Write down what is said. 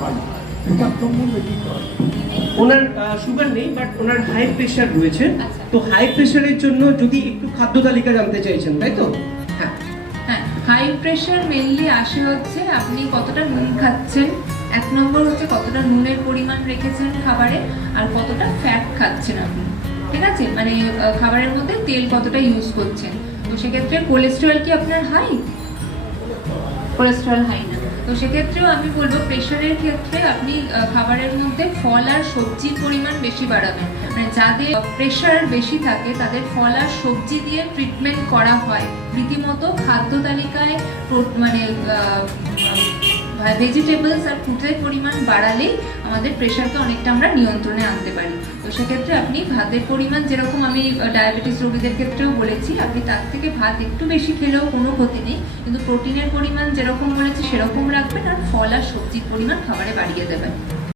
হয়, এটার সম্বন্ধে কি করে? ওনার সুগার নেই, বাট ওনার হাই প্রেশার রয়েছে। আচ্ছা। তো হাই প্রেশারের জন্য যদি একটু খাদ্য তালিকা জানতে চাইছেন, তাই তো? হ্যাঁ। হ্যাঁ, হাই প্রেশার মেনলি আসে হচ্ছে আপনি কতটা নুন খাচ্ছেন, এক নম্বর হচ্ছে কতটা নুনের পরিমাণ রেখেছেন খাবারে, আর কতটা ফ্যাট খাচ্ছেন আপনি, ঠিক আছে, মানে খাবারের মধ্যে তেল কতটা ইউজ করছেন। তো সেক্ষেত্রে কোলেস্টেরল কি আপনার হাই? কোলেস্টেরল হাই না। তো সেক্ষেত্রেও আমি বলবো প্রেশারের ক্ষেত্রে আপনি খাবারের মধ্যে ফল আর সবজির পরিমাণ বেশি বাড়াবেন। মানে যাদের প্রেশার বেশি থাকে তাদের ফল আর সবজি দিয়ে ট্রিটমেন্ট করা হয়। রীতিমতো খাদ্য তালিকায় মানে ভেজিটেবলস আর ফ্রুটের পরিমাণ বাড়ালেই আমাদের প্রেশারকে অনেকটা আমরা নিয়ন্ত্রণে আনতে পারি। তো সেক্ষেত্রে আপনি ভাতের পরিমাণ, যেরকম আমি ডায়াবেটিস রোগীদের ক্ষেত্রেও বলেছি, আপনি তার থেকে ভাত একটু বেশি খেলেও কোনো ক্ষতি নেই, কিন্তু প্রোটিনের পরিমাণ যেরকম বলেছি সেরকম রাখবেন, আর ফল আর সবজির পরিমাণ খাবারে বাড়িয়ে দেবেন।